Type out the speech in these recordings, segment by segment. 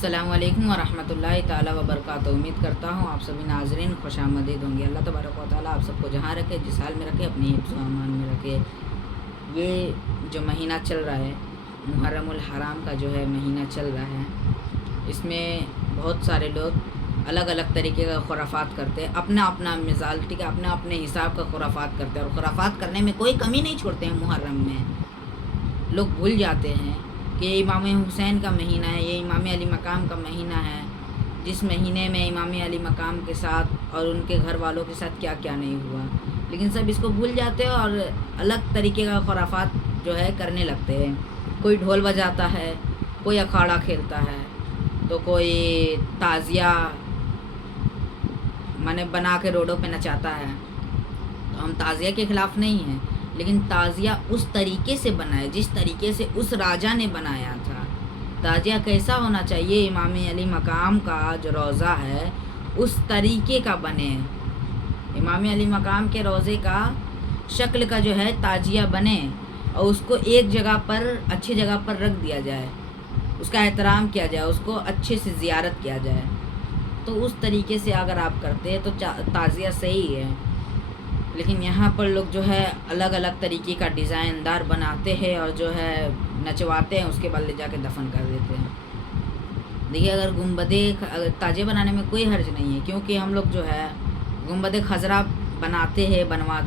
السلام علیکم ورحمۃ اللہ تعالیٰ وبرکاتہ۔ امید کرتا ہوں آپ سبھی ناظرین خوش آمدید ہوں گے۔ اللہ تبارک و تعالیٰ آپ سب کو جہاں رکھے، جس حال میں رکھے، اپنی حفظ و امان میں رکھے۔ یہ جو مہینہ چل رہا ہے، محرم الحرام کا جو ہے مہینہ چل رہا ہے، اس میں بہت سارے لوگ الگ الگ طریقے کا خرافات کرتے ہیں، اپنا اپنا مثال، ٹھیک ہے، اپنا اپنے حساب کا خرافات کرتے ہیں، اور خرافات کرنے میں کوئی کمی نہیں چھوڑتے ہیں۔ محرم میں لوگ بھول جاتے ہیں کہ یہ امام حسین کا مہینہ ہے، یہ امام علی مقام کا مہینہ ہے، جس مہینے میں امام علی مقام کے ساتھ اور ان کے گھر والوں کے ساتھ کیا کیا نہیں ہوا، لیکن سب اس کو بھول جاتے ہیں اور الگ طریقے کا خرافات جو ہے کرنے لگتے ہیں۔ کوئی ڈھول بجاتا ہے، کوئی اکھاڑا کھیلتا ہے، تو کوئی تعزیہ بنا کے روڈوں پہ نچاتا ہے۔ تو ہم تعزیہ کے خلاف نہیں ہیں، لیکن تعزیہ اس طریقے سے بنائے جس طریقے سے اس راجا نے بنایا تھا۔ تعزیہ کیسا ہونا چاہیے؟ امام علی مقام کا جو روضہ ہے اس طریقے کا بنے، امام علی مقام کے روضے کا شکل کا جو ہے تعزیہ بنے، اور اس کو ایک جگہ پر، اچھی جگہ پر رکھ دیا جائے، اس کا احترام کیا جائے، اس کو اچھے سے زیارت کیا جائے۔ تو اس طریقے سے اگر آپ کرتے ہیں تو تعزیہ صحیح ہے، لیکن یہاں پر لوگ جو ہے الگ الگ طریقے کا ڈیزائن دار بناتے ہیں اور جو ہے نچواتے ہیں، اس کے بعد لے جا کے دفن کر دیتے ہیں۔ دیکھیے، اگر تاجے بنانے میں کوئی حرج نہیں ہے، کیونکہ ہم لوگ جو ہے گنبد خضرا بناتے ہیں، بنوا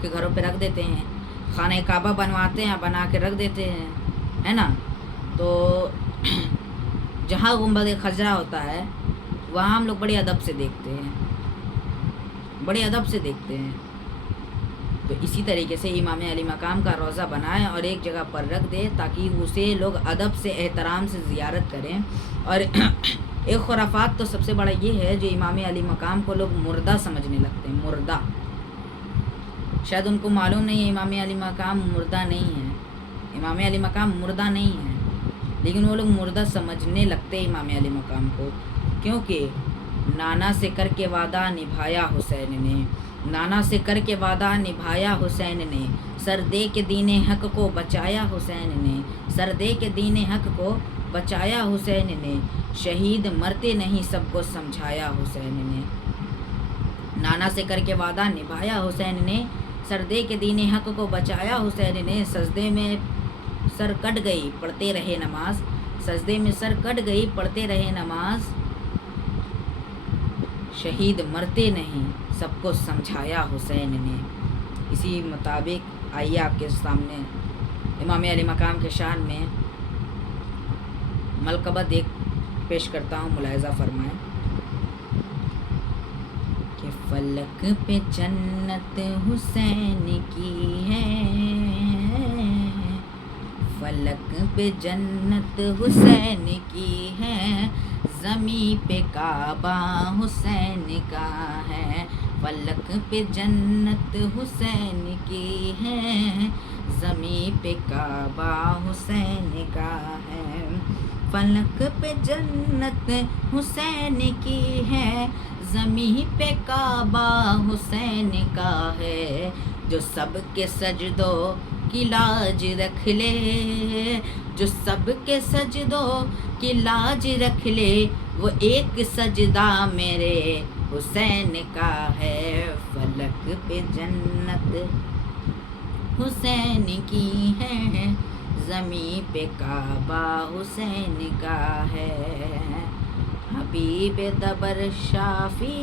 کے گھروں پہ رکھ دیتے ہیں، خانہ کعبہ بنواتے ہیں، بنا کے رکھ دیتے ہیں، ہے نا۔ تو جہاں گنبد خضرا ہوتا ہے وہاں ہم لوگ بڑے ادب سے دیکھتے ہیں، بڑے ادب سے دیکھتے ہیں۔ تو اسی طریقے سے امام علی مقام کا روضہ بنائیں اور ایک جگہ پر رکھ دے، تاکہ اسے لوگ ادب سے، احترام سے زیارت کریں۔ اور ایک خرافات تو سب سے بڑا یہ ہے، جو امام علی مقام کو لوگ مردہ سمجھنے لگتے ہیں۔ مردہ، شاید ان کو معلوم نہیں ہے امام علی مقام مردہ نہیں ہے، امام علی مقام مردہ نہیں ہے، لیکن وہ لوگ مردہ سمجھنے لگتے ہیں امام علی مقام کو، کیونکہ نانا سے کر کے وعدہ نبھایا حسین نے، نانا سے کر کے وعدہ نبھایا حسین نے، سر دے کے دین حق کو بچایا حسین نے، سر دے کے دین حق کو بچایا حسین نے، شہید مرتے نہیں سب کو سمجھایا حسین نے۔ نانا سے کر کے وعدہ نبھایا حسین نے، سر دے کے دین حق کو بچایا حسین نے، سجدے میں سر کٹ گئی پڑھتے رہے نماز، سجدے میں سر کٹ گئی پڑھتے رہے نماز، شہید مرتے نہیں سب کو سمجھایا حسین نے۔ اسی مطابق آئیے آپ کے سامنے امام علی مقام کے شان میں ملکبت ایک پیش کرتا ہوں، ملاحظہ فرمائیں کہ فلک پہ جنت حسین کی ہے، فلک پہ جنت حسین کی ہے، زمیں پہ کعبہ حسین کا ہے، فلک پہ جنت حسین کی ہے، زمیں پہ کعبہ حسین کا ہے، فلک پہ جنت حسین کی ہے، زمیں پہ کعبہ حسین کا ہے، جو سب کے سجدوں کی لاج رکھ لے، جو سب کے سجدوں کی لاج رکھ لے، وہ ایک سجدہ میرے حسین کا ہے، فلک پہ جنت حسین کی ہے، زمیں پہ کعبہ حسین کا ہے، حبیب دبر شافی،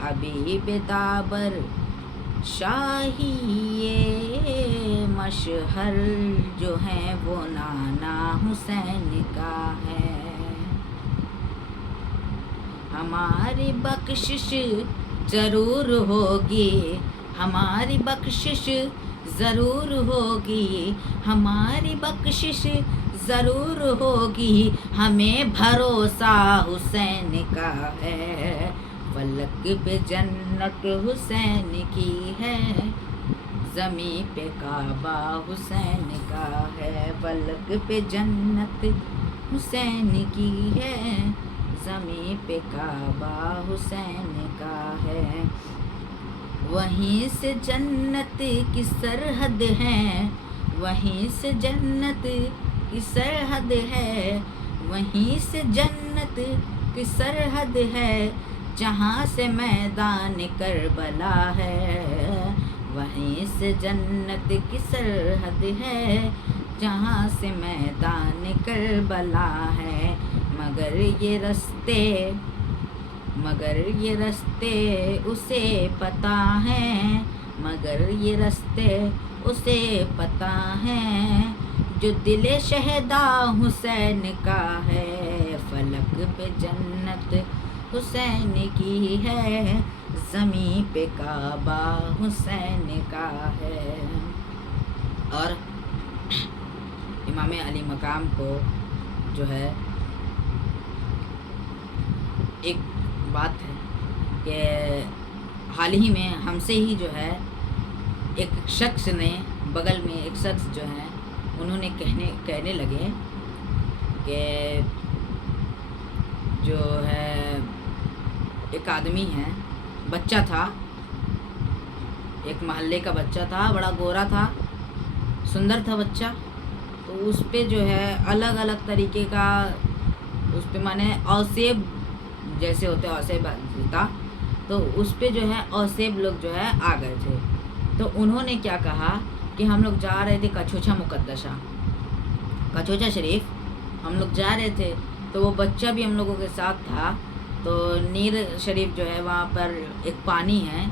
حبیب دابر شاہی، یہ مشہر جو ہے وہ نانا حسین کا ہے، ہماری بخشش ضرور ہوگی، ہماری بخشش ضرور ہوگی، ہماری بخشش ضرور ہوگی، ہمیں بھروسہ حسین کا ہے، فلک پہ جنت حسین کی ہے، زمیں پہ کعبہ حسین کا ہے، فلک پہ جنت حسین کی ہے، زمیں پہ کعبہ حسین کا ہے، وہیں سے جنت کی سرحد ہے، وہیں سے جنت کی سرحد ہے، وہیں سے جنت کی سرحد ہے، جہاں سے میدان کربلا ہے، وہیں سے جنت کی سرحد ہے، جہاں سے میدان کربلا ہے، مگر یہ رستے اسے پتہ ہیں، مگر یہ رستے اسے پتہ ہیں، جو دل شہدا حسین کا ہے، فلک پہ جنت حسین کی ہے، زمین پہ کعبہ حسین کا ہے۔ اور امام علی مقام کو جو ہے ایک بات ہے کہ حال ہی میں ہم سے ہی جو ہے ایک شخص نے بغل میں ایک شخص جو ہے انہوں نے کہنے لگے کہ جو ہے ایک آدمی ہے، بچہ تھا، ایک محلے کا بچہ تھا، بڑا گورا تھا، سندر تھا بچہ، تو اس پہ جو ہے الگ الگ طریقے کا اس پہ مانے اوسیب جیسے ہوتے اوسیب تھا، تو اس پہ جو ہے اوسیب لوگ جو ہے آ گئے تھے۔ تو انہوں نے کیا کہا کہ ہم لوگ جا رہے تھے کچھوچا مقدسہ، کچھوچا شریف ہم لوگ جا رہے تھے، تو وہ بچہ بھی ہم لوگوں کے ساتھ تھا، تو نیر شریف جو ہے وہاں پر ایک پانی ہے،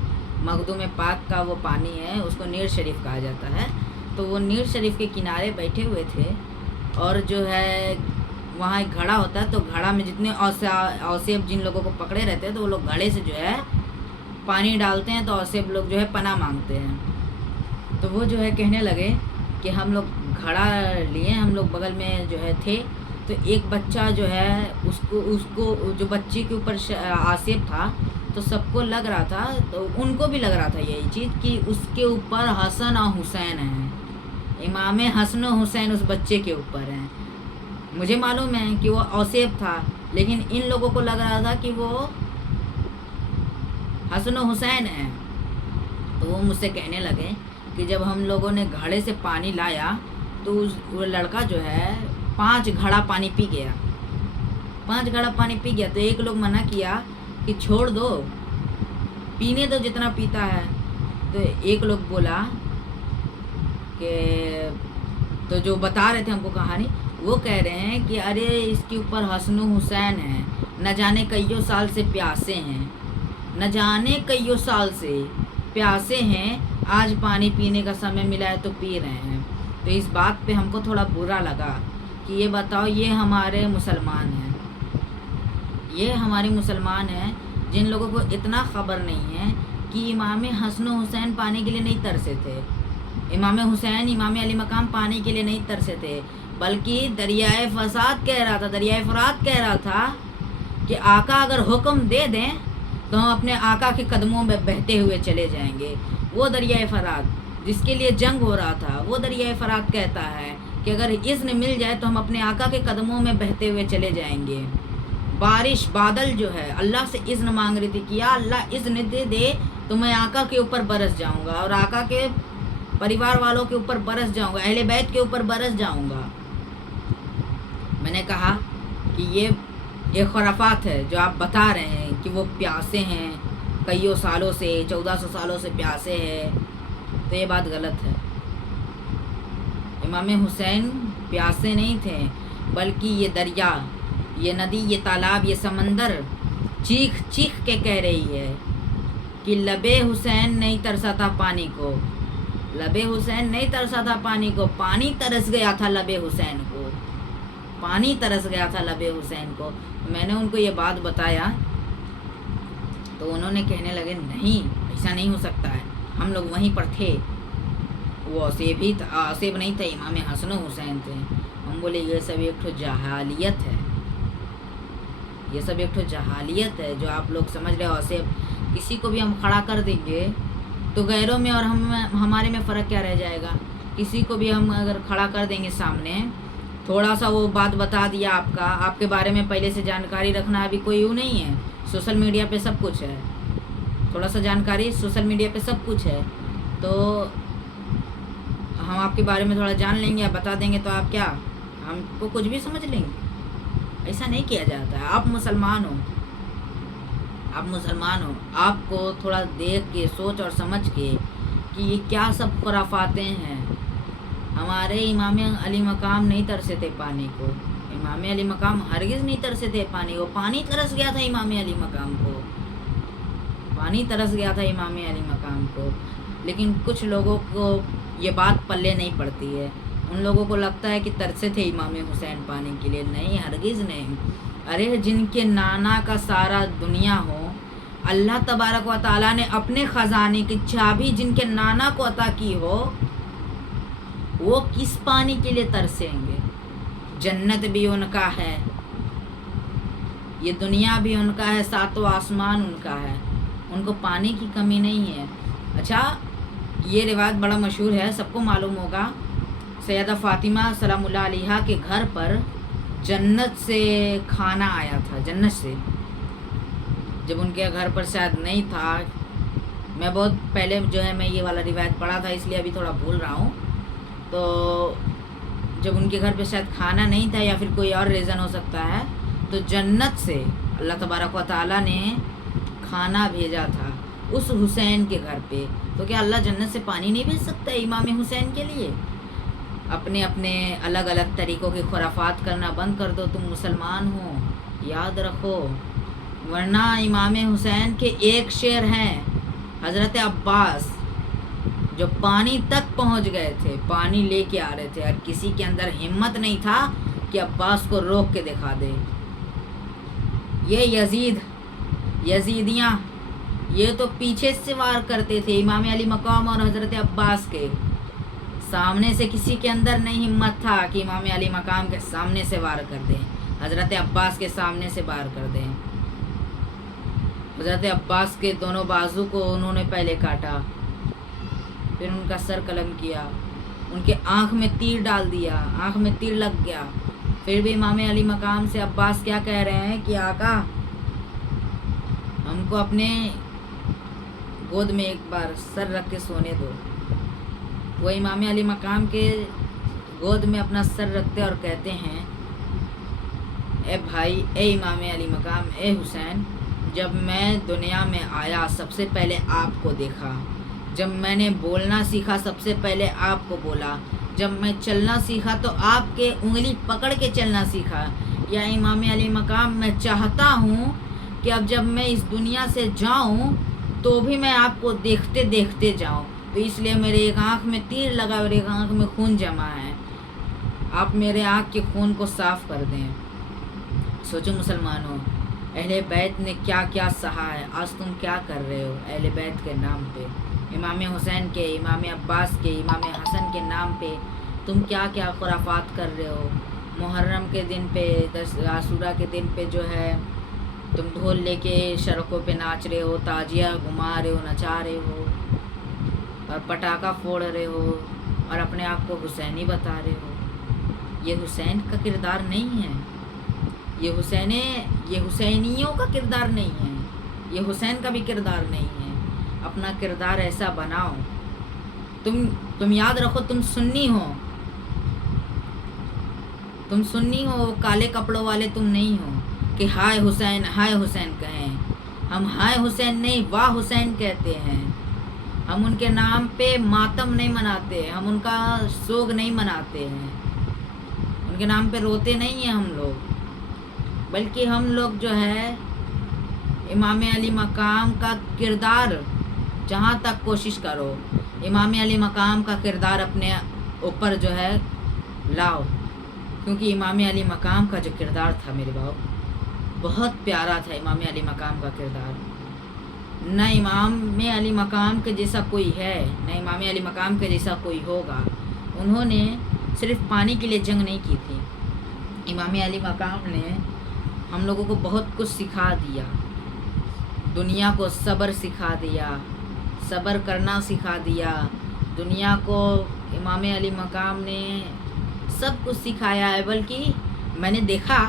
مخدوم پاک کا وہ پانی ہے، اس کو نیر شریف کہا جاتا ہے، تو وہ نیر شریف کے کنارے بیٹھے ہوئے تھے، اور جو ہے وہاں ایک گھڑا ہوتا ہے، تو گھڑا میں جتنے اوسیب جن لوگوں کو پکڑے رہتے ہیں تو وہ لوگ گھڑے سے جو ہے پانی ڈالتے ہیں، تو اوسیب لوگ جو ہے پناہ مانگتے ہیں۔ تو وہ جو ہے کہنے لگے کہ ہم لوگ گھڑا لیے، ہم لوگ بغل میں جو ہے تھے، تو ایک بچہ جو ہے اس کو جو بچے کے اوپر آصیب تھا، تو سب کو لگ رہا تھا، تو ان کو بھی لگ رہا تھا یہی چیز کہ اس کے اوپر حسن اور حسین ہیں، امام حسن و حسین اس بچے کے اوپر ہیں۔ مجھے معلوم ہے کہ وہ اوسیب تھا، لیکن ان لوگوں کو لگ رہا تھا کہ وہ حسن و حسین ہیں۔ تو وہ مجھ سے کہنے لگے کہ جب ہم لوگوں نے گھڑے سے پانی لایا تو وہ لڑکا جو ہے 5 گھڑا پانی پی گیا، 5 گھڑا پانی پی گیا، تو ایک لوگ منع کیا کہ چھوڑ دو، پینے دو جتنا پیتا ہے، تو ایک لوگ بولا کہ تو جو بتا رہے تھے ہم کو کہانی، وہ کہہ رہے ہیں کہ ارے اس کے اوپر حسن و حسین ہیں، نہ جانے کئیوں سال سے پیاسے ہیں، نہ جانے کئیوں سال سے پیاسے ہیں، آج پانی پینے کا سمے ملا ہے تو پی رہے ہیں۔ تو اس بات پہ ہم کو تھوڑا برا لگا کہ یہ بتاؤ، یہ ہمارے مسلمان ہیں، یہ ہمارے مسلمان ہیں جن لوگوں کو اتنا خبر نہیں ہے کہ امام حسن و حسین پانی کے لیے نہیں ترسے تھے، امام حسین امام علی مقام پانی کے لیے نہیں ترسے تھے، بلکہ دریائے فساد کہہ رہا تھا، دریائے فرات کہہ رہا تھا کہ آقا اگر حکم دے دیں تو ہم اپنے آقا کے قدموں میں بہتے ہوئے چلے جائیں گے۔ وہ دریائے فرات جس کے لیے جنگ ہو رہا تھا، وہ دریائے فرات کہتا ہے کہ اگر اذن مل جائے تو ہم اپنے آقا کے قدموں میں بہتے ہوئے چلے جائیں گے۔ بارش بادل جو ہے اللہ سے اذن مانگ رہی تھی کہ یا اللہ اذن دے تو میں آقا کے اوپر برس جاؤں گا، اور آقا کے پریوار والوں کے اوپر برس جاؤں گا، اہل بیت کے اوپر برس جاؤں گا۔ میں نے کہا کہ یہ خرافات ہے جو آپ بتا رہے ہیں کہ وہ پیاسے ہیں کئیوں سالوں سے، 1400 سالوں سے پیاسے ہیں، تو یہ بات غلط ہے۔ امام حسین پیاسے نہیں تھے، بلکہ یہ دریا، یہ ندی، یہ تالاب، یہ سمندر چیخ چیخ کے کہہ رہی ہے کہ لبے حسین نہیں ترسا تھا پانی کو، لبے حسین نہیں ترسا تھا پانی کو، پانی ترس گیا تھا لبے حسین کو، پانی ترس گیا تھا لبے حسین کو۔ میں نے ان کو یہ بات بتایا تو انہوں نے کہنے لگے نہیں، ایسا نہیں ہو سکتا ہے، ہم لوگ وہیں پر تھے، وہ اوسیب ہی تھا، اوسیب نہیں تھے، امام حسن و حسین تھے۔ ہم بولے یہ سب ایک ٹھو جہالیت ہے، یہ سب ایک ٹھو جہالیت ہے جو آپ لوگ سمجھ رہے ہو۔ اوسیب کسی کو بھی ہم کھڑا کر دیں گے تو غیروں میں اور ہمارے میں فرق کیا رہ جائے گا؟ کسی کو بھی ہم اگر کھڑا کر دیں گے سامنے، تھوڑا سا وہ بات بتا دیا آپ کے بارے میں پہلے سے جانکاری رکھنا ابھی کوئی یوں نہیں ہے، سوشل میڈیا پہ سب کچھ ہے، تھوڑا سا جانکاری سوشل میڈیا پہ سب کچھ ہے، تو ہم آپ کے بارے میں تھوڑا جان لیں گے، آپ بتا دیں گے تو آپ کیا ہم کو کچھ بھی سمجھ لیں گے؟ ایسا نہیں کیا جاتا ہے۔ آپ مسلمان ہو، آپ کو تھوڑا دیکھ کے سوچ اور سمجھ کے کہ یہ کیا سب خرافاتیں ہیں۔ ہمارے امام علی مقام نہیں ترسے تھے پانی کو، امام علی مقام ہرگز نہیں ترسے تھے پانی کو۔ پانی ترس گیا تھا امام علی مقام کو، پانی ترس گیا تھا امام علی مقام کو، لیکن کچھ لوگوں کو یہ بات پلے نہیں پڑتی ہے۔ ان لوگوں کو لگتا ہے کہ ترسے تھے امام حسین پانی کے لیے، نہیں، ہرگز نہیں۔ ارے جن کے نانا کا سارا دنیا ہو، اللہ تبارک و تعالیٰ نے اپنے خزانے کی چابی جن کے نانا کو عطا کی ہو، وہ کس پانی کے لیے ترسیں گے؟ جنت بھی ان کا ہے، یہ دنیا بھی ان کا ہے، ساتوں آسمان ان کا ہے، ان کو پانی کی کمی نہیں ہے۔ اچھا، یہ روایت بڑا مشہور ہے، سب کو معلوم ہوگا، سیدہ فاطمہ سلام اللہ علیہا کے گھر پر جنت سے کھانا آیا تھا، جنت سے، جب ان کے گھر پر شاید نہیں تھا۔ میں بہت پہلے جو ہے میں یہ والا روایت پڑھا تھا، اس لیے ابھی تھوڑا بھول رہا ہوں۔ تو جب ان کے گھر پہ شاید کھانا نہیں تھا یا پھر کوئی اور ریزن ہو سکتا ہے، تو جنت سے اللہ تبارک و تعالیٰ نے کھانا بھیجا تھا اس حسین کے گھر پہ۔ تو کیا اللہ جنت سے پانی نہیں بھیج سکتا ہے امام حسین کے لیے؟ اپنے اپنے الگ الگ طریقوں کی خرافات کرنا بند کر دو، تم مسلمان ہو، یاد رکھو، ورنہ امام حسین کے ایک شعر ہیں، حضرت عباس جو پانی تک پہنچ گئے تھے، پانی لے کے آ رہے تھے، اور کسی کے اندر ہمت نہیں تھا کہ عباس کو روک کے دکھا دے۔ یہ یزیدیاں یہ تو پیچھے سے وار کرتے تھے امام علی مقام اور حضرت عباس کے سامنے سے، کسی کے اندر نہیں ہمت تھا کہ امام علی مقام کے سامنے سے وار کر دیں، حضرت عباس کے سامنے سے وار کر دیں۔ حضرت عباس کے دونوں بازو کو انہوں نے پہلے کاٹا، پھر ان کا سر قلم کیا، ان کے آنکھ میں تیر ڈال دیا، آنکھ میں تیر لگ گیا۔ پھر بھی امام علی مقام سے عباس کیا کہہ رہے ہیں کہ آقا ہم کو اپنے گود میں ایک بار سر رکھ کے سونے دو۔ وہ امام علی مقام کے گود میں اپنا سر رکھتے اور کہتے ہیں، اے بھائی، اے امام علی مقام، اے حسین، جب میں دنیا میں آیا سب سے پہلے آپ کو دیکھا، جب میں نے بولنا سیکھا سب سے پہلے آپ کو بولا، جب میں چلنا سیکھا تو آپ کے انگلی پکڑ کے چلنا سیکھا۔ یا امام علی مقام، میں چاہتا ہوں کہ اب جب میں اس دنیا سے جاؤں تو بھی میں آپ کو دیکھتے دیکھتے جاؤں، تو اس لیے میرے ایک آنکھ میں تیر لگا اور ایک آنکھ میں خون جمع ہے، آپ میرے آنکھ کے خون کو صاف کر دیں۔ سوچو مسلمانوں، اہل بیت نے کیا کیا سہا ہے، آج تم کیا کر رہے ہو اہل بیت کے نام پہ، امام حسین کے، امام عباس کے، امام حسن کے نام پہ تم کیا کیا خرافات کر رہے ہو۔ محرم کے دن پہ، عاشورہ کے دن پہ جو ہے تم ڈھول لے کے سڑکوں پہ ناچ رہے ہو، تازیہ گھما رہے ہو، نچا رہے ہو اور پٹاخہ پھوڑ رہے ہو اور اپنے آپ کو حسینی بتا رہے ہو۔ یہ حسین کا کردار نہیں ہے، یہ حسینیوں کا کردار نہیں ہے، یہ حسین کا بھی کردار نہیں ہے۔ اپنا کردار ایسا بناؤ۔ تم یاد رکھو، تم سنی ہو، کالے کپڑوں والے تم نہیں ہو کہ ہائے حسین کہیں۔ ہم ہائے حسین نہیں، واہ حسین کہتے ہیں۔ ہم ان کے نام پہ ماتم نہیں مناتے، ہم ان کا سوگ نہیں مناتے ہیں، ان کے نام پہ روتے نہیں ہیں ہم لوگ، بلکہ ہم لوگ جو ہے امام علی مقام کا کردار، جہاں تک کوشش کرو امام علی مقام کا کردار اپنے اوپر جو ہے لاؤ، کیونکہ امام علی مقام کا جو کردار تھا میرے باپ، بہت پیارا تھا امام علی مقام کا کردار۔ نہ امام علی مقام کے جیسا کوئی ہے، نہ امام علی مقام کے جیسا کوئی ہوگا۔ انہوں نے صرف پانی کے لیے جنگ نہیں کی تھی، امام علی مقام نے ہم لوگوں کو بہت کچھ سکھا دیا، دنیا کو صبر سکھا دیا، صبر کرنا سکھا دیا دنیا کو۔ امام علی مقام نے سب کچھ سکھایا ہے، بلکہ میں نے دیکھا،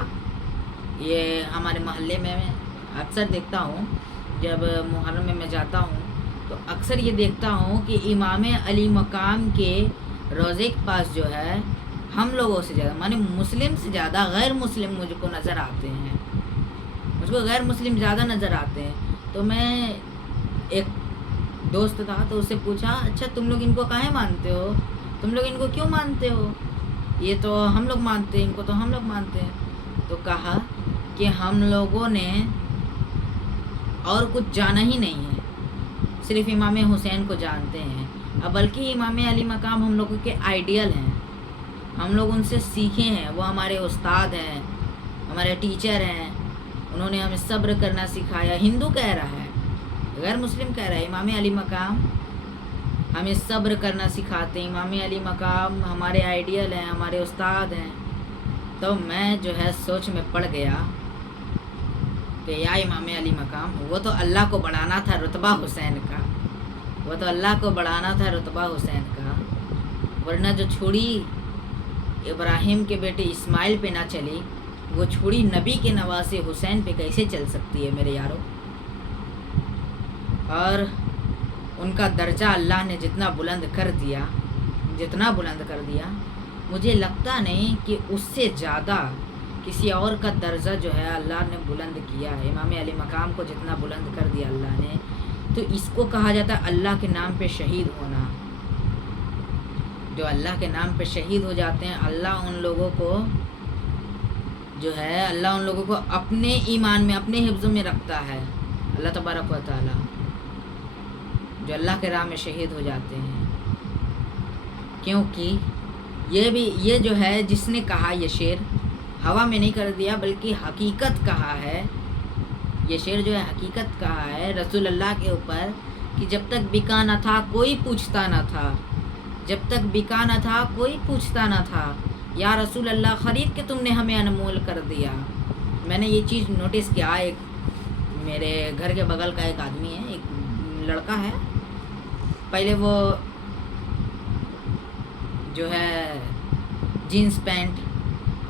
یہ ہمارے محلے میں اکثر دیکھتا ہوں، جب محرم میں جاتا ہوں تو اکثر یہ دیکھتا ہوں کہ امام علی مقام کے روضے کے پاس جو ہے ہم لوگوں سے زیادہ معنی مسلم سے زیادہ غیر مسلم مجھ کو نظر آتے ہیں، مجھ کو غیر مسلم زیادہ نظر آتے ہیں۔ تو میں ایک دوست تھا تو اس سے پوچھا، اچھا تم لوگ ان کو کاہے مانتے ہو، تم لوگ ان کو کیوں مانتے ہو، یہ تو ہم لوگ مانتے ہیں، ان کو تو ہم لوگ مانتے ہیں۔ تو کہا کہ ہم لوگوں نے اور کچھ جانا ہی نہیں ہے، صرف امام حسین کو جانتے ہیں، بلکہ امام علی مقام ہم لوگوں کے آئیڈیل ہیں، ہم لوگ ان سے سیکھے ہیں، وہ ہمارے استاد ہیں، ہمارے ٹیچر ہیں، انہوں نے ہمیں صبر کرنا سکھایا۔ ہندو کہہ رہا ہے، غیر مسلم کہہ رہا ہے امام علی مقام ہمیں صبر کرنا سکھاتے ہیں، امام علی مقام ہمارے آئیڈیل ہیں، ہمارے استاد ہیں۔ تو میں جو ہے سوچ میں پڑ گیا کہ یا امام علی مقام، وہ تو اللہ کو بڑھانا تھا رتبہ حسین کا، وہ تو اللہ کو بڑھانا تھا رتبہ حسین کا، ورنہ جو چھڑی ابراہیم کے بیٹے اسماعیل پہ نہ چلی، وہ چھڑی نبی کے نواسے حسین پہ کیسے چل سکتی ہے میرے یارو۔ اور ان کا درجہ اللہ نے جتنا بلند کر دیا، مجھے لگتا نہیں کہ اس سے زیادہ کسی اور کا درجہ جو ہے اللہ نے بلند کیا ہے۔ امام علی مقام کو جتنا بلند کر دیا اللہ نے، تو اس کو کہا جاتا ہے اللہ کے نام پہ شہید ہونا۔ جو اللہ کے نام پہ شہید ہو جاتے ہیں، اللہ ان لوگوں کو جو ہے، اللہ ان لوگوں کو اپنے ایمان میں، اپنے حفظ میں رکھتا ہے، اللہ تبارک و تعالی، جو اللہ کے راہ میں شہید ہو جاتے ہیں۔ کیونکہ یہ جو ہے جس نے کہا، یہ شعر ہوا میں نہیں کر دیا بلکہ حقیقت کہا ہے، یہ شعر جو ہے حقیقت کہا ہے رسول اللہ کے اوپر، کہ جب تک بکا نہ تھا کوئی پوچھتا نہ تھا، جب تک بکا نہ تھا کوئی پوچھتا نہ تھا، یا رسول اللہ خرید کے تم نے ہمیں انمول کر دیا۔ میں نے یہ چیز نوٹس کیا، ایک میرے گھر کے بغل کا ایک آدمی ہے، ایک لڑکا ہے، پہلے وہ جو ہے جینس پینٹ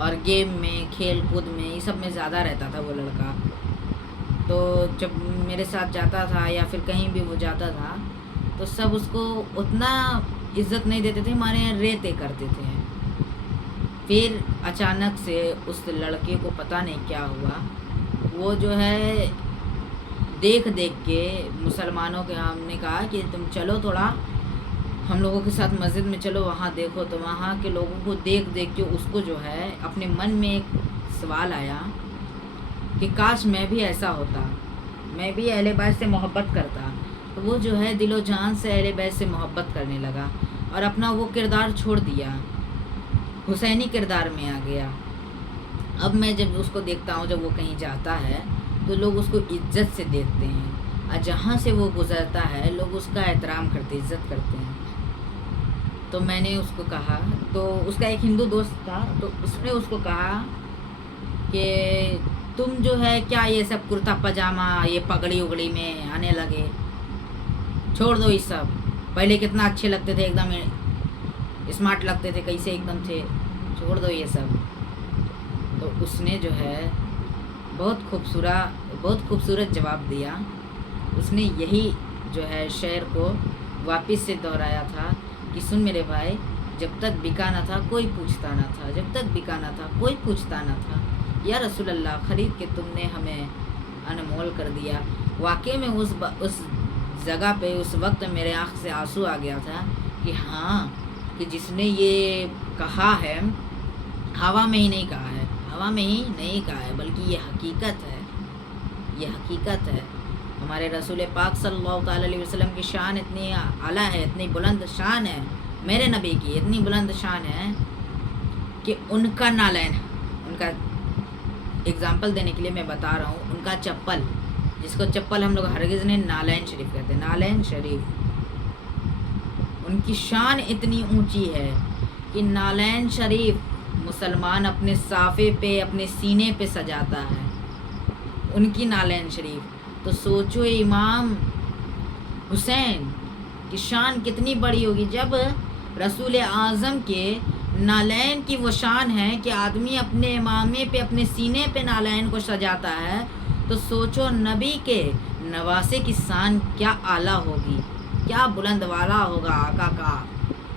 اور گیم میں، کھیل کود میں، یہ سب میں زیادہ رہتا تھا وہ لڑکا۔ تو جب میرے ساتھ جاتا تھا یا پھر کہیں بھی وہ جاتا تھا تو سب اس کو اتنا عزت نہیں دیتے تھے، ہمارے یہاں ریتے کرتے تھے۔ پھر اچانک سے اس لڑکے کو پتہ نہیں کیا ہوا، وہ جو ہے دیکھ کے مسلمانوں کے، ہم نے کہا کہ تم چلو تھوڑا ہم لوگوں کے ساتھ مسجد میں چلو، وہاں دیکھو، تو وہاں کے لوگوں کو دیکھ کے اس کو جو ہے اپنے من میں ایک سوال آیا کہ کاش میں بھی ایسا ہوتا، میں بھی اہل بیت سے محبت کرتا۔ تو وہ جو ہے دل و جان سے اہل بیت سے محبت کرنے لگا اور اپنا وہ کردار چھوڑ دیا، حسینی کردار میں آ گیا۔ اب میں جب اس کو دیکھتا ہوں، جب وہ کہیں جاتا ہے تو لوگ اس کو عزت سے دیکھتے ہیں، اور جہاں سے وہ گزرتا ہے لوگ اس کا احترام کرتے، عزت کرتے ہیں۔ تو میں نے اس کو کہا، تو اس کا ایک ہندو دوست تھا، تو اس نے اس کو کہا کہ تم جو ہے کیا یہ سب کرتا پاجامہ، یہ پگڑی اگڑی میں آنے لگے، چھوڑ دو یہ سب، پہلے کتنا اچھے لگتے تھے، ایک دم اسمارٹ لگتے تھے، کیسے ایک دم تھے، چھوڑ دو یہ سب۔ تو اس نے جو ہے بہت خوبصورت جواب دیا۔ اس نے یہی جو ہے شعر کو واپس سے دہرایا تھا کہ سن میرے بھائی، جب تک بکا نہ تھا کوئی پوچھتا نہ تھا، جب تک بکا نہ تھا کوئی پوچھتا نہ تھا، یا رسول اللہ خرید کے تم نے ہمیں انمول کر دیا۔ واقعی میں اس جگہ پہ اس وقت میرے آنکھ سے آنسو آ گیا تھا کہ ہاں، کہ جس نے یہ کہا ہے ہوا میں ہی نہیں کہا ہے، ہوا میں ہی نہیں کہا ہے، بلکہ یہ حقیقت ہے، یہ حقیقت ہے۔ ہمارے رسول پاک صلی اللہ تعالیٰ علیہ وسلم کی شان اتنی اعلیٰ ہے، اتنی بلند شان ہے، میرے نبی کی اتنی بلند شان ہے کہ ان کا نالین، ان کا اگزامپل دینے کے لیے میں بتا رہا ہوں، ان کا چپل، جس کو چپل ہم لوگ ہرگز نے نالین شریف کہتے ہیں، نالین شریف، ان کی شان اتنی اونچی ہے کہ نالین شریف مسلمان اپنے صافے پہ، اپنے سینے پہ سجاتا ہے، ان کی نالین شریف۔ تو سوچو امام حسین کی شان کتنی بڑی ہوگی، جب رسول اعظم کے نالین کی وہ شان ہے کہ آدمی اپنے امامے پہ، اپنے سینے پہ نالین کو سجاتا ہے، تو سوچو نبی کے نواسے کی شان کیا اعلیٰ ہوگی، کیا بلند والا ہوگا آقا کا۔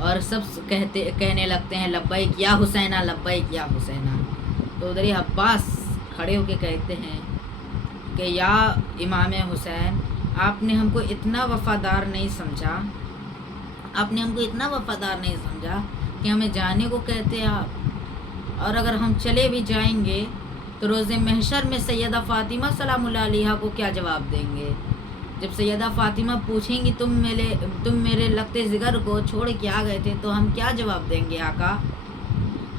اور سب کہنے لگتے ہیں لبیک یا حسینہ، لبیک یا حسینہ۔ تو ادھر ہی عباس کھڑے ہو کے کہتے ہیں کہ یا امام حسین، آپ نے ہم کو اتنا وفادار نہیں سمجھا، آپ نے ہم کو اتنا وفادار نہیں سمجھا کہ ہمیں جانے کو کہتے ہیں آپ، اور اگر ہم چلے بھی جائیں گے تو روز محشر میں سیدہ فاطمہ سلام اللہ علیہا کو کیا جواب دیں گے؟ جب سیدہ فاطمہ پوچھیں گی تم میرے لگتے جگر کو چھوڑ کے آ گئے تھے تو ہم کیا جواب دیں گے؟ آقا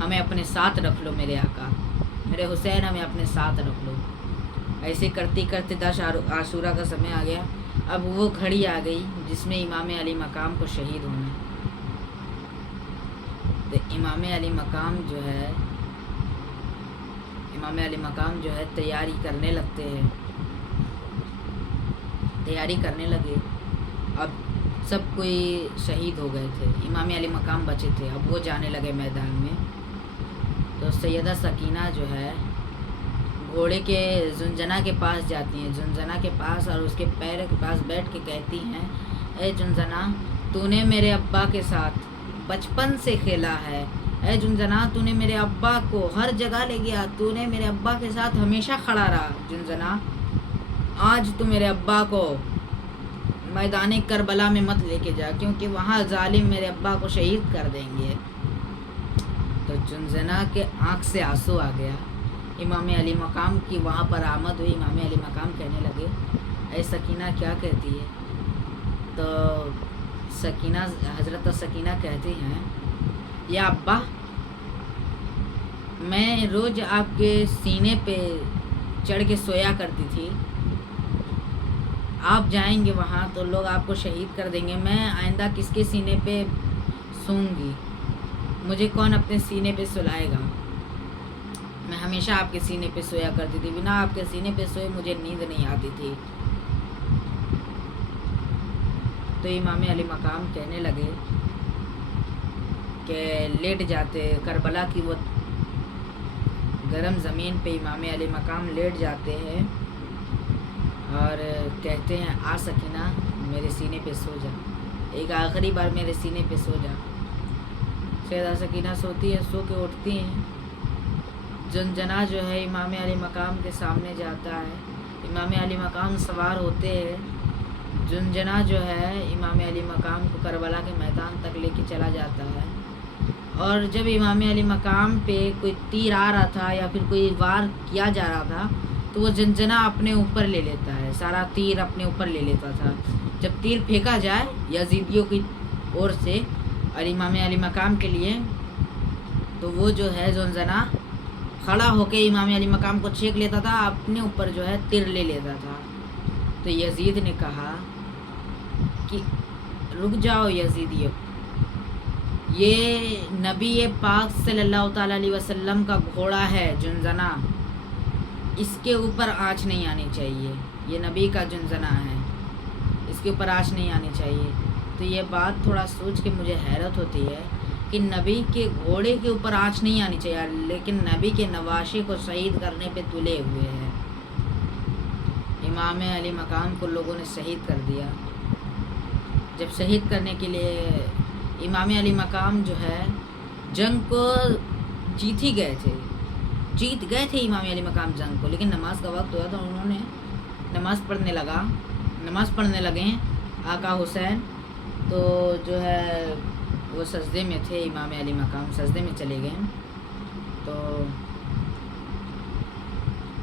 ہمیں اپنے ساتھ رکھ لو، میرے آقا، میرے حسین ہمیں اپنے ساتھ رکھ لو۔ ایسے کرتے کرتے 10 عاشورہ کا سمے آ گیا۔ اب وہ گھڑی آ گئی جس میں امام علی مقام کو شہید ہونا ہے۔ تو امام علی مقام جو ہے تیاری کرنے لگے۔ اب سب کوئی شہید ہو گئے تھے، امام علی مقام بچے تھے، اب وہ جانے لگے میدان میں۔ تو سیدہ سکینہ جو ہے گھوڑے کے زنجنا کے پاس جاتی ہیں، زنجنا کے پاس، اور اس کے پیر کے پاس بیٹھ کے کہتی ہیں، اے زنجنا، تو نے میرے ابا کے ساتھ بچپن سے کھیلا ہے، اے زنجنا تو نے میرے ابا کو ہر جگہ لے گیا، تو نے میرے ابا کے ساتھ ہمیشہ کھڑا رہا، زنجنا آج تو میرے ابا کو میدان کربلا میں مت لے کے جا، کیونکہ وہاں ظالم میرے ابا کو شہید کر دیں گے۔ تو زنجنا کے آنکھ سے آنسو آ گیا۔ امام علی مقام کی وہاں پر آمد ہوئی، امام علی مقام کہنے لگے، اے سکینہ کیا کہتی ہے؟ تو حضرت سکینہ کہتی ہیں، یا ابا، میں روز آپ کے سینے پہ چڑھ کے سویا کرتی تھی، آپ جائیں گے وہاں تو لوگ آپ کو شہید کر دیں گے، میں آئندہ کس کے سینے پہ سوں گی؟ مجھے کون اپنے سینے پہ سلائے گا؟ میں ہمیشہ آپ کے سینے پہ سویا کرتی تھی، بنا آپ کے سینے پہ سوئے مجھے نیند نہیں آتی تھی۔ تو امام علی مقام کہنے لگے کہ لیٹ جاتے، کربلا کی وہ گرم زمین پہ امام علی مقام لیٹ جاتے ہیں اور کہتے ہیں، آ سکینہ میرے سینے پہ سو جا، ایک آخری بار میرے سینے پہ سو جا۔ سیدہ سکینہ سوتی ہے، سو کے اٹھتی ہیں۔ زنجنا جو ہے امام علی مقام کے سامنے جاتا ہے، امام علی مقام سوار ہوتے ہیں، زنجنا جو ہے امام علی مقام کو کربلا کے میدان تک لے کے چلا جاتا ہے، اور جب امام علی مقام پہ کوئی تیر آ رہا تھا یا پھر کوئی وار کیا جا رہا تھا تو وہ زنجنا اپنے اوپر لے لیتا ہے، سارا تیر اپنے اوپر لے لیتا تھا۔ جب تیر پھینکا جائے یزیدیوں کی اور سے اور امام علی مقام کے لیے، تو وہ جو ہے زنجنا کھڑا ہو کے امام علی مقام کو چھینک لیتا تھا، اپنے اوپر جو ہے تیر لے لیتا تھا۔ تو یزید نے کہا کہ رک جاؤ یزیدیوں، یہ نبی پاک صلی اللہ تعالیٰ علیہ وسلم کا گھوڑا ہے زنجنا، اس کے اوپر آنچ نہیں آنی چاہیے، یہ نبی کا زنجنا ہے، اس کے اوپر آنچ نہیں آنی چاہیے۔ تو یہ بات تھوڑا سوچ کے مجھے حیرت ہوتی ہے کہ نبی کے گھوڑے کے اوپر آنچ نہیں آنی چاہیے، لیکن نبی کے نواشے کو شہید کرنے پہ تلے ہوئے ہیں۔ امام علی مقام کو لوگوں نے شہید کر دیا۔ جب شہید کرنے کے لیے امام علی مقام جو ہے جنگ کو جیت گئے تھے امام علی مقام جنگ کو، لیکن نماز کا وقت ہوا تو انہوں نے نماز پڑھنے لگے آقا حسین، تو جو ہے وہ سجدے میں تھے، امام علی مقام سجدے میں چلے گئے۔ تو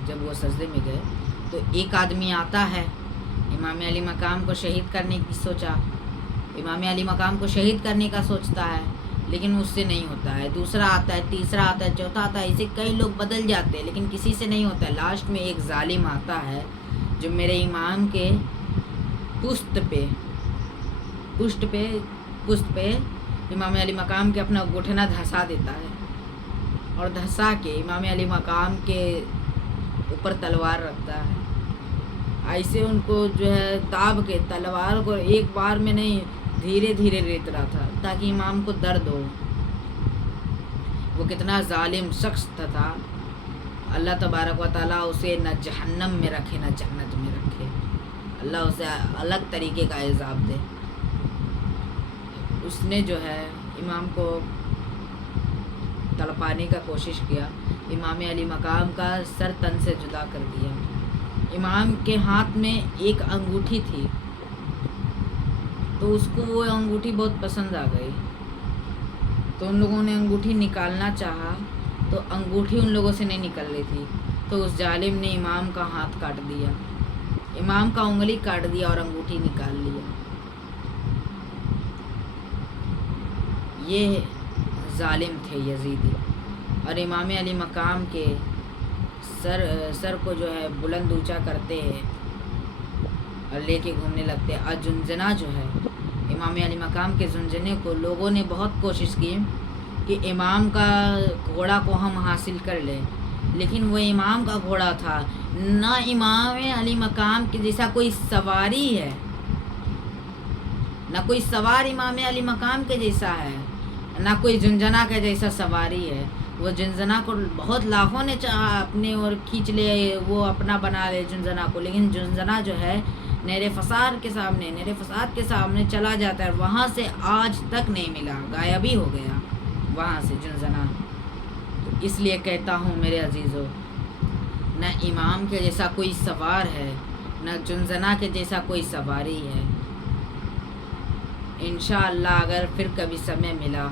جب وہ سجدے میں گئے تو ایک آدمی آتا ہے، امام علی مقام کو شہید کرنے کی سوچا، امام علی مقام کو شہید کرنے کا سوچتا ہے، لیکن اس سے نہیں ہوتا ہے۔ دوسرا آتا ہے، تیسرا آتا ہے، چوتھا آتا ہے، اسے کئی لوگ بدل جاتے ہیں لیکن کسی سے نہیں ہوتا ہے۔ لاسٹ میں ایک ظالم آتا ہے جو میرے امام کے پشت پہ امام علی مقام کے اپنا گھٹنا دھسا دیتا ہے، اور دھسا کے امام علی مقام کے اوپر تلوار رکھتا ہے، ایسے ان کو جو ہے داب کے تلوار کو ایک بار میں نہیں دھیرے دھیرے ریت رہا تھا تاکہ امام کو درد ہو۔ وہ کتنا ظالم شخص تھا، اللہ تبارک و تعالیٰ اسے نہ جہنم میں رکھے نہ جنت میں رکھے، اللہ اسے الگ طریقے کا عذاب دے۔ اس نے جو ہے امام کو تڑپانے کا کوشش کیا، امام علی مقام کا سر تن سے جدا کر دیا۔ امام کے ہاتھ میں ایک انگوٹھی تھی، تو اس کو وہ انگوٹھی بہت پسند آ گئی، تو ان لوگوں نے انگوٹھی نکالنا چاہا تو انگوٹھی ان لوگوں سے نہیں نکل رہی تھی، تو اس ظالم نے امام کا ہاتھ کاٹ دیا، امام کا انگلی کاٹ دیا اور انگوٹھی نکال لیا۔ یہ ظالم تھے یزیدی، اور امام علی مقام کے سر کو جو ہے بلند اونچا کرتے ہیں اور لے کے گھومنے لگتے ہیں۔ اور زنزنہ جو ہے امام علی مقام کے زنزنے کو لوگوں نے بہت کوشش کی کہ امام کا گھوڑا کو ہم حاصل کر لیں، لیکن وہ امام کا گھوڑا تھا، نہ امام علی مقام کے جیسا کوئی سواری ہے، نہ کوئی سوار امام علی مقام کے جیسا ہے، نہ کوئی زنزنہ کے جیسا سواری ہے۔ وہ زنزنہ کو بہت لاکھوں نے چاہا اپنے اور کھینچ لے، وہ اپنا بنا لے زنزنہ کو، لیکن زنزنہ جو ہے نیر فساد کے سامنے چلا جاتا ہے، وہاں سے آج تک نہیں ملا، غائب ہی ہو گیا وہاں سے زنزنہ۔ تو اس لیے کہتا ہوں میرے عزیزو، نہ امام کے جیسا کوئی سوار ہے، نہ زنزنہ کے جیسا کوئی سواری ہے۔ انشاءاللہ اگر پھر کبھی سمے ملا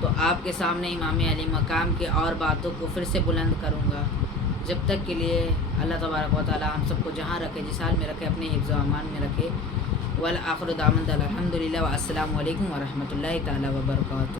تو آپ کے سامنے امام علی مقام کے اور باتوں کو پھر سے بلند کروں گا۔ جب تک کے لیے اللہ تبارک و تعالی ہم سب کو جہاں رکھے، جس حال میں رکھے، اپنے حفظ و امان میں رکھے۔ والآخر دعوانا الحمدللہ، والسلام علیکم ورحمۃ اللہ تعالی وبرکاتہ۔